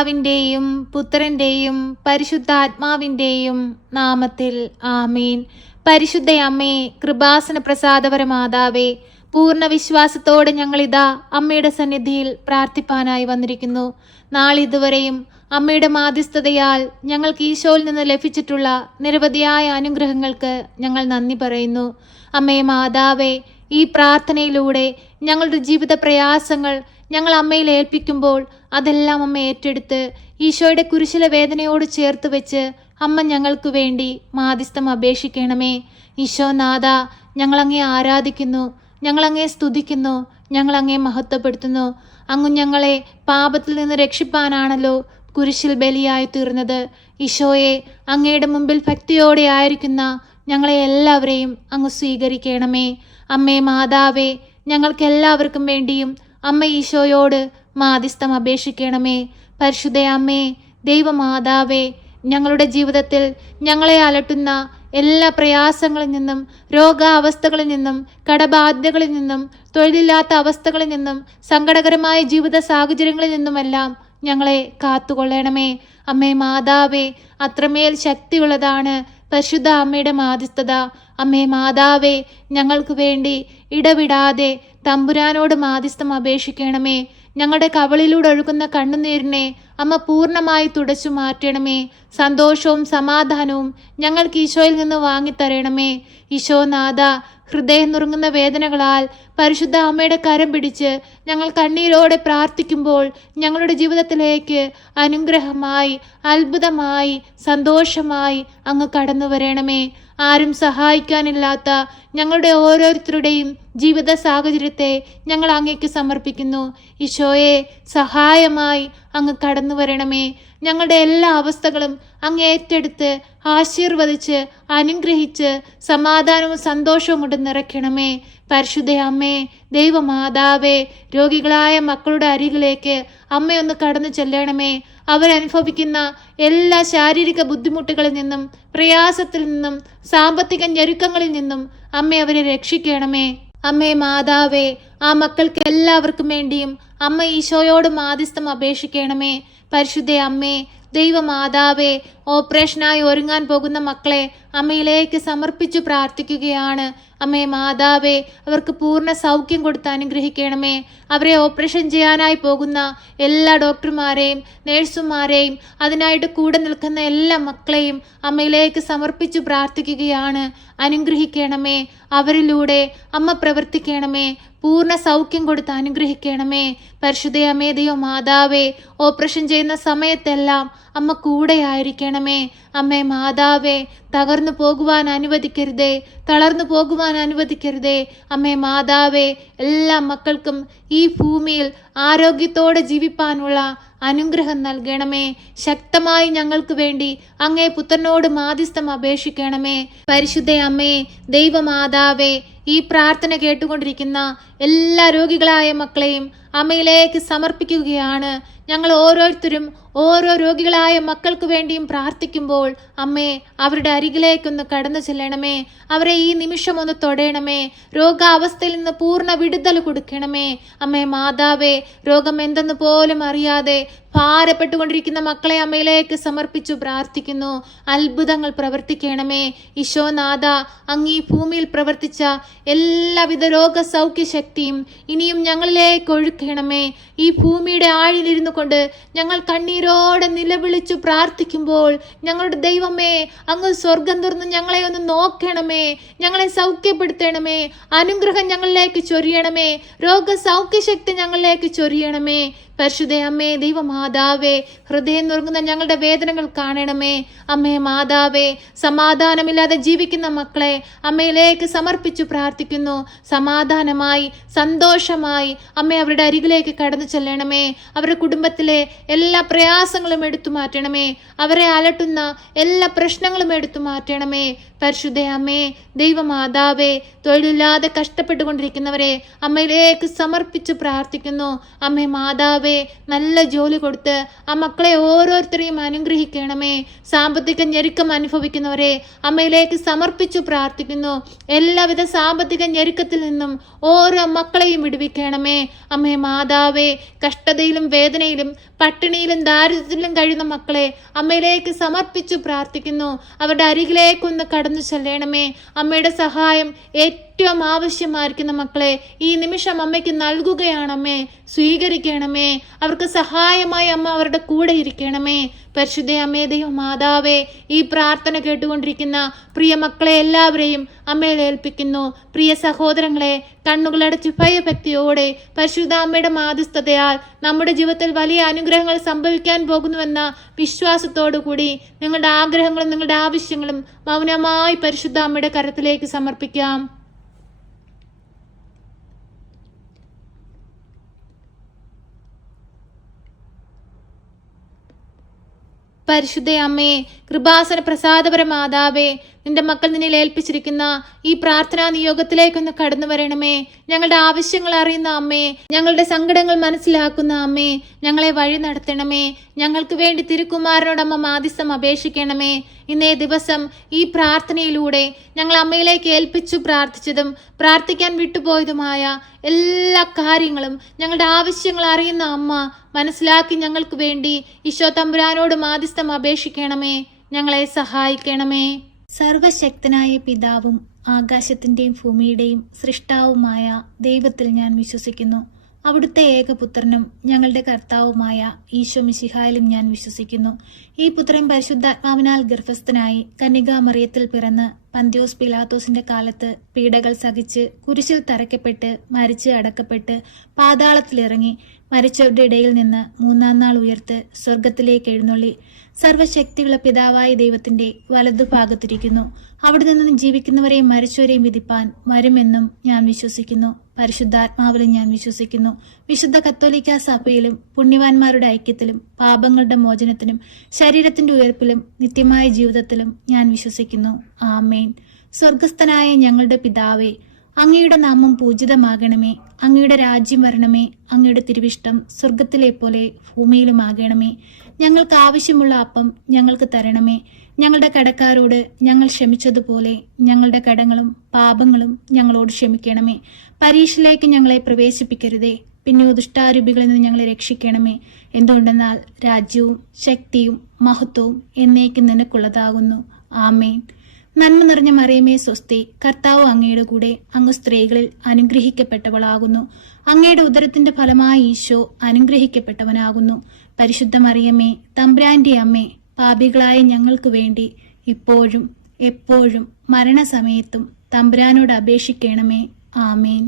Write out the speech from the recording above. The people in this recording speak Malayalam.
പിതാവിൻ്റെയും പുത്രൻ്റെയും പരിശുദ്ധാത്മാവിൻ്റെയും നാമത്തിൽ ആമേൻ. പരിശുദ്ധ അമ്മേ, കൃപാസന പ്രസാദപരമാതാവേ, പൂർണ്ണ വിശ്വാസത്തോടെ ഞങ്ങളിതാ അമ്മയുടെ സന്നിധിയിൽ പ്രാർത്ഥിപ്പാനായി വന്നിരിക്കുന്നു. നാളിതുവരെയും അമ്മയുടെ മാധ്യസ്ഥതയാൽ ഞങ്ങൾക്ക് ഈശോയിൽ നിന്ന് ലഭിച്ചിട്ടുള്ള നിരവധിയായ അനുഗ്രഹങ്ങൾക്ക് ഞങ്ങൾ നന്ദി പറയുന്നു. അമ്മേ മാതാവേ, ഈ പ്രാർത്ഥനയിലൂടെ ഞങ്ങളുടെ ജീവിത പ്രയാസങ്ങൾ ഞങ്ങൾ അമ്മയിൽ ഏൽപ്പിക്കുമ്പോൾ അതെല്ലാം അമ്മ ഏറ്റെടുത്ത് ഈശോയുടെ കുരിശിലെ വേദനയോട് ചേർത്ത് വെച്ച് അമ്മ ഞങ്ങൾക്ക് വേണ്ടി മാധ്യസ്ഥം അപേക്ഷിക്കണമേ. ഈശോനാഥ, ഞങ്ങളങ്ങേ ആരാധിക്കുന്നു, ഞങ്ങളങ്ങേ സ്തുതിക്കുന്നു, ഞങ്ങളങ്ങേ മഹത്വപ്പെടുത്തുന്നു. അങ്ങ് ഞങ്ങളെ പാപത്തിൽ നിന്ന് രക്ഷിപ്പാനാണല്ലോ കുരിശിൽ ബലിയായി തീർന്നത്. ഈശോയെ, അങ്ങയുടെ മുമ്പിൽ ഭക്തിയോടെ ആയിരിക്കുന്ന ഞങ്ങളെ എല്ലാവരെയും അങ്ങ് സ്വീകരിക്കണമേ. അമ്മേ മാതാവേ, ഞങ്ങൾക്ക് എല്ലാവർക്കും വേണ്ടിയും അമ്മ ഈശോയോട് മാധ്യസ്ഥം അപേക്ഷിക്കണമേ. പരിശുദ്ധ അമ്മേ, ദൈവമാതാവേ, ഞങ്ങളുടെ ജീവിതത്തിൽ ഞങ്ങളെ അലട്ടുന്ന എല്ലാ പ്രയാസങ്ങളിൽ നിന്നും, രോഗാവസ്ഥകളിൽ നിന്നും, കടബാധ്യതകളിൽ നിന്നും, തൊഴിലില്ലാത്ത അവസ്ഥകളിൽ നിന്നും, സങ്കടകരമായ ജീവിത സാഹചര്യങ്ങളിൽ നിന്നുമെല്ലാം ഞങ്ങളെ കാത്തുകൊള്ളണമേ. അമ്മേ മാതാവേ, അത്രമേൽ ശക്തിയുള്ളതാണ് പരിശുദ്ധ അമ്മയുടെ മാധ്യസ്ഥത. അമ്മേ മാതാവേ, ഞങ്ങൾക്ക് വേണ്ടി ഇടവിടാതെ തമ്പുരാനോട് മാധ്യസ്ഥം അപേക്ഷിക്കണമേ. ഞങ്ങളുടെ കവളിലൂടെ ഒഴുകുന്ന കണ്ണുനീരിനെ അമ്മ പൂർണ്ണമായി തുടച്ചു മാറ്റണമേ. സന്തോഷവും സമാധാനവും ഞങ്ങൾക്ക് ഈശോയിൽ നിന്ന് വാങ്ങിത്തരണമേ. ഈശോനാഥ, ഹൃദയം നുറുങ്ങുന്ന വേദനകളാൽ പരിശുദ്ധ അമ്മയുടെ കരം പിടിച്ച് ഞങ്ങൾ കണ്ണീരോടെ പ്രാർത്ഥിക്കുമ്പോൾ ഞങ്ങളുടെ ജീവിതത്തിലേക്ക് അനുഗ്രഹമായി, അത്ഭുതമായി, സന്തോഷമായി അങ്ങ് കടന്നു വരണമേ. ആരും സഹായിക്കാനില്ലാത്ത ഞങ്ങളുടെ ഓരോരുത്തരുടെയും ജീവിത സാഹചര്യത്തെ ഞങ്ങൾ അങ്ങേക്ക് സമർപ്പിക്കുന്നു. ഈശോയെ, സഹായമായി അങ്ങ് കടന്നു വരണമേ. ഞങ്ങളുടെ എല്ലാ അവസ്ഥകളും അങ്ങ് ഏറ്റെടുത്ത് ആശീർവദിച്ച് അനുഗ്രഹിച്ച് സമാധാനവും സന്തോഷവും കൊണ്ട് നിറയ്ക്കണമേ. പരിശുദ്ധ അമ്മേ, ദൈവമാതാവേ, രോഗികളായ മക്കളുടെ അരികിലേക്ക് അമ്മയൊന്ന് കടന്നു ചെല്ലണമേ. അവരനുഭവിക്കുന്ന എല്ലാ ശാരീരിക ബുദ്ധിമുട്ടുകളിൽ നിന്നും, പ്രയാസത്തിൽ നിന്നും, സാമ്പത്തിക ഞെരുക്കങ്ങളിൽ നിന്നും അമ്മ അവരെ രക്ഷിക്കണമേ. അമ്മേ മാതാവേ, ആ മക്കൾക്ക് എല്ലാവർക്കും വേണ്ടിയും അമ്മ ഈശോയോട് മാധ്യസ്ഥം അപേക്ഷിക്കണമേ. പരിശുദ്ധ അമ്മേ, ദൈവമാതാവേ, ഓപ്പറേഷനായി ഒരുങ്ങാൻ പോകുന്ന മക്കളെ അമ്മയിലേക്ക് സമർപ്പിച്ചു പ്രാർത്ഥിക്കുകയാണ്. അമ്മേ മാതാവേ, അവർക്ക് പൂർണ്ണ സൗഖ്യം കൊടുത്ത് അനുഗ്രഹിക്കണമേ. അവരെ ഓപ്പറേഷൻ ചെയ്യാനായി പോകുന്ന എല്ലാ ഡോക്ടർമാരെയും നേഴ്സുമാരെയും അതിനായിട്ട് കൂടെ നിൽക്കുന്ന എല്ലാ മക്കളെയും അമ്മയിലേക്ക് സമർപ്പിച്ചു പ്രാർത്ഥിക്കുകയാണ്. അനുഗ്രഹിക്കണമേ. അവരിലൂടെ അമ്മ പ്രവർത്തിക്കണമേ. പൂർണ്ണ സൗഖ്യം കൊടുത്ത് അനുഗ്രഹിക്കണമേ. പരിശുദ്ധ അമ്മേ, ദൈവ മാതാവേ, ഓപ്പറേഷൻ ചെയ്യുന്ന സമയത്തെല്ലാം അമ്മ കൂടെയായിരിക്കണമേ. അമ്മേ മാതാവേ, തകർന്നു പോകുവാൻ അനുവദിക്കരുതേ, തളർന്നു പോകുവാൻ അനുവദിക്കരുതേ. അമ്മേ മാതാവേ, എല്ലാ മക്കൾക്കും ഈ ഭൂമിയിൽ ആരോഗ്യത്തോടെ ജീവിപ്പാനുള്ള അനുഗ്രഹം നൽകണമേ. ശക്തമായി ഞങ്ങൾക്ക് വേണ്ടി അങ്ങേ പുത്രനോട് മാധ്യസ്ഥം അപേക്ഷിക്കണമേ. പരിശുദ്ധ അമ്മേ, ദൈവമാതാവേ, ഈ പ്രാർത്ഥന കേട്ടുകൊണ്ടിരിക്കുന്ന എല്ലാ രോഗികളായ മക്കളെയും അമ്മയിലേക്ക് സമർപ്പിക്കുകയാണ്. ഞങ്ങൾ ഓരോരുത്തരും ഓരോ രോഗികളായ മക്കൾക്ക് വേണ്ടിയും പ്രാർത്ഥിക്കുമ്പോൾ അമ്മേ, അവരുടെ അരികിലേക്കൊന്ന് കടന്നു ചെല്ലണമേ. അവരെ ഈ നിമിഷം ഒന്ന് തൊടയണമേ. രോഗാവസ്ഥയിൽ നിന്ന് പൂർണ്ണ വിടുതൽ കൊടുക്കണമേ. അമ്മേ മാതാവേ, രോഗം എന്തെന്ന് പോലും അറിയാതെ ഭാരപ്പെട്ടുകൊണ്ടിരിക്കുന്ന മക്കളെ അമ്മയിലേക്ക് സമർപ്പിച്ചു പ്രാർത്ഥിക്കുന്നു. അത്ഭുതങ്ങൾ പ്രവർത്തിക്കണമേ. ഈശോനാഥ, അങ്ങ് ഈ ഭൂമിയിൽ പ്രവർത്തിച്ച എല്ലാവിധ രോഗസൗഖ്യ ശക്തിയും ഇനിയും ഞങ്ങളിലേക്ക് ഒഴുക്കണമേ. ഈ ഭൂമിയുടെ ആഴിലിരുന്നു കൊണ്ട് ഞങ്ങൾ കണ്ണീരോടെ നിലവിളിച്ചു പ്രാർത്ഥിക്കുമ്പോൾ ഞങ്ങളുടെ ദൈവമേ, അങ്ങ് സ്വർഗം തുറന്ന് ഞങ്ങളെ ഒന്ന് നോക്കണമേ. ഞങ്ങളെ സൗഖ്യപ്പെടുത്തണമേ. അനുഗ്രഹം ഞങ്ങളിലേക്ക് ചൊരിയണമേ. രോഗസൗഖ്യശക്തി ഞങ്ങളിലേക്ക് ചൊരിയണമേ. പരിശുദ്ധ അമ്മേ, ദൈവമാതാവേ, ഹൃദയം നുറുങ്ങുന്ന ഞങ്ങളുടെ വേദനകൾ കാണണമേ. അമ്മേ മാതാവേ, സമാധാനമില്ലാതെ ജീവിക്കുന്ന മക്കളെ അമ്മയിലേക്ക് സമർപ്പിച്ചു പ്രാർത്ഥിക്കുന്നു. സമാധാനമായി, സന്തോഷമായി അമ്മ അവരുടെ അരികിലേക്ക് കടന്നു ചെല്ലണമേ. അവരുടെ കുടുംബത്തിലെ എല്ലാ പ്രയാസങ്ങളും എടുത്തു മാറ്റണമേ. അവരെ അലട്ടുന്ന എല്ലാ പ്രശ്നങ്ങളും എടുത്തു മാറ്റണമേ. പരിശുദ്ധ അമ്മേ, ദൈവമാതാവേ, തൊഴിലില്ലാതെ കഷ്ടപ്പെട്ടുകൊണ്ടിരിക്കുന്നവരെ അമ്മയിലേക്ക് സമർപ്പിച്ചു പ്രാർത്ഥിക്കുന്നു. അമ്മേ മാതാവേ, നല്ല ജോലി കൊടുത്ത് ആ മക്കളെ ഓരോരുത്തരെയും അനുഗ്രഹിക്കണമേ. സാമ്പത്തിക ഞെരുക്കം അനുഭവിക്കുന്നവരെ അമ്മയിലേക്ക് സമർപ്പിച്ചു പ്രാർത്ഥിക്കുന്നു. എല്ലാവിധ സാമ്പത്തിക ഞെരുക്കത്തിൽ നിന്നും ഓരോ മക്കളെയും വിടുവിക്കണമേ. അമ്മേ മാതാവേ, കഷ്ടതയിലും വേദനയിലും പട്ടിണിയിലും ദാരിദ്ര്യത്തിലും കഴിയുന്ന മക്കളെ അമ്മയിലേക്ക് സമർപ്പിച്ചു പ്രാർത്ഥിക്കുന്നു. അവരുടെ അരികിലേക്കൊന്ന് കടന്നു ചെല്ലണമേ. അമ്മയുടെ സഹായം ഏറ്റവും ആവശ്യമായിരിക്കുന്ന മക്കളെ ഈ നിമിഷം അമ്മയ്ക്ക് നൽകുകയാണമ്മേ. സ്വീകരിക്കണമേ. അവർക്ക് സഹായമായി അമ്മ അവരുടെ കൂടെ ഇരിക്കണമേ. പരിശുദ്ധ അമ്മേ, ദൈവ മാതാവേ, ഈ പ്രാർത്ഥന കേട്ടുകൊണ്ടിരിക്കുന്ന പ്രിയ മക്കളെ എല്ലാവരെയും അമ്മയിൽ ഏൽപ്പിക്കുന്നു. പ്രിയ സഹോദരങ്ങളെ, കണ്ണുകളടച്ച് ഭയഭക്തിയോടെ പരിശുദ്ധ അമ്മയുടെ മാധ്യസ്ഥതയാൽ നമ്മുടെ ജീവിതത്തിൽ വലിയ അനുഗ്രഹങ്ങൾ സംഭവിക്കാൻ പോകുന്നുവെന്ന വിശ്വാസത്തോടു കൂടി നിങ്ങളുടെ ആഗ്രഹങ്ങളും നിങ്ങളുടെ ആവശ്യങ്ങളും മൗനമായി പരിശുദ്ധ അമ്മയുടെ കരത്തിലേക്ക് സമർപ്പിക്കാം. പരിശുദ്ധ അമ്മേ, കൃപാസന പ്രസാദപര മാതാവേ, നിന്റെ മക്കൾ നിന്നിൽ ഏൽപ്പിച്ചിരിക്കുന്ന ഈ പ്രാർത്ഥനാ നിയോഗത്തിലേക്കൊന്ന് കടന്നു വരണമേ. ഞങ്ങളുടെ ആവശ്യങ്ങൾ അറിയുന്ന അമ്മേ, ഞങ്ങളുടെ സങ്കടങ്ങൾ മനസ്സിലാക്കുന്ന അമ്മേ, ഞങ്ങളെ വഴി നടത്തണമേ. ഞങ്ങൾക്ക് വേണ്ടി തിരുക്കുമാരനോടമ്മ മാധ്യസ്ഥം അപേക്ഷിക്കണമേ. ഇന്നേ ദിവസം ഈ പ്രാർത്ഥനയിലൂടെ ഞങ്ങൾ അമ്മയിലേക്ക് ഏൽപ്പിച്ചു പ്രാർത്ഥിച്ചതും പ്രാർത്ഥിക്കാൻ വിട്ടുപോയതുമായ എല്ലാ കാര്യങ്ങളും ഞങ്ങളുടെ ആവശ്യങ്ങൾ അറിയുന്ന അമ്മ മനസ്സിലാക്കി ഞങ്ങൾക്ക് വേണ്ടി ഈശോ തമ്പുരാനോട് മാധ്യസ്ഥം അപേക്ഷിക്കണമേ. ഞങ്ങളെ സഹായിക്കണമേ. സർവശക്തനായ പിതാവും ആകാശത്തിൻ്റെയും ഭൂമിയുടെയും സൃഷ്ടാവുമായ ദൈവത്തിൽ ഞാൻ വിശ്വസിക്കുന്നു. അവിടുത്തെ ഏകപുത്രനും ഞങ്ങളുടെ കർത്താവുമായ ഈശോ മിശിഹായിലും ഞാൻ വിശ്വസിക്കുന്നു. ഈ പുത്രൻ പരിശുദ്ധാത്മാവിനാൽ ഗർഭസ്ഥനായി കന്യകാമറിയത്തിൽ പിറന്ന് പന്ത്യോസ് പിലാത്തോസിന്റെ കാലത്ത് പീഡകൾ സഹിച്ച് കുരിശിൽ തറയ്ക്കപ്പെട്ട് മരിച്ച് അടക്കപ്പെട്ട് പാതാളത്തിലിറങ്ങി മരിച്ചവരുടെ ഇടയിൽ നിന്ന് മൂന്നാം നാൾ ഉയർത്ത് സ്വർഗത്തിലേക്ക് എഴുന്നള്ളി സർവശക്തിയുള്ള പിതാവായ ദൈവത്തിന്റെ വലതുഭാഗത്തിരിക്കുന്നു. അവിടെ നിന്നും ജീവിക്കുന്നവരെയും മരിച്ചവരെയും വിധിപ്പാൻ വരുമെന്നും ഞാൻ വിശ്വസിക്കുന്നു. പരിശുദ്ധാത്മാവിലും ഞാൻ വിശ്വസിക്കുന്നു. വിശുദ്ധ കത്തോലിക്കാ സഭയിലും പുണ്യവാന്മാരുടെ ഐക്യത്തിലും പാപങ്ങളുടെ മോചനത്തിനും ശരീരത്തിന്റെ ഉയർപ്പിലും നിത്യമായ ജീവിതത്തിലും ഞാൻ വിശ്വസിക്കുന്നു. ആമേൻ. സ്വർഗസ്ഥനായ ഞങ്ങളുടെ പിതാവേ, അങ്ങയുടെ നാമം പൂജിതമാകണമേ. അങ്ങയുടെ രാജ്യം വരണമേ. അങ്ങയുടെ തിരുവിഷ്ടം സ്വർഗത്തിലെ പോലെ ഭൂമിയിലുമാകണമേ. ഞങ്ങൾക്ക് ആവശ്യമുള്ള അപ്പം ഞങ്ങൾക്ക് തരണമേ. ഞങ്ങളുടെ കടക്കാരോട് ഞങ്ങൾ ക്ഷമിച്ചതുപോലെ ഞങ്ങളുടെ കടങ്ങളും പാപങ്ങളും ഞങ്ങളോട് ക്ഷമിക്കണമേ. പരീക്ഷയിലേക്ക് ഞങ്ങളെ പ്രവേശിപ്പിക്കരുതേ, പിന്നെ ദുഷ്ടാരൂപികളിൽ നിന്ന് ഞങ്ങളെ രക്ഷിക്കണമേ. എന്തുകൊണ്ടെന്നാൽ രാജ്യവും ശക്തിയും മഹത്വവും എന്നേക്കും നിനക്കുള്ളതാകുന്നു. ആമേൻ. നന്മ നിറഞ്ഞ മറിയമേ സ്വസ്തി, കർത്താവ് അങ്ങയുടെ കൂടെ, അങ്ങ് സ്ത്രീകളിൽ അനുഗ്രഹിക്കപ്പെട്ടവളാകുന്നു. അങ്ങയുടെ ഉദരത്തിന്റെ ഫലമായ ഈശോ അനുഗ്രഹിക്കപ്പെട്ടവനാകുന്നു. പരിശുദ്ധ മറിയമേ, തമ്പുരാന്റെ അമ്മേ, പാപികളായ ഞങ്ങൾക്ക് വേണ്ടി ഇപ്പോഴും എപ്പോഴും മരണസമയത്തും തമ്പുരാനോട് അപേക്ഷിക്കണമേ. ആമേൻ.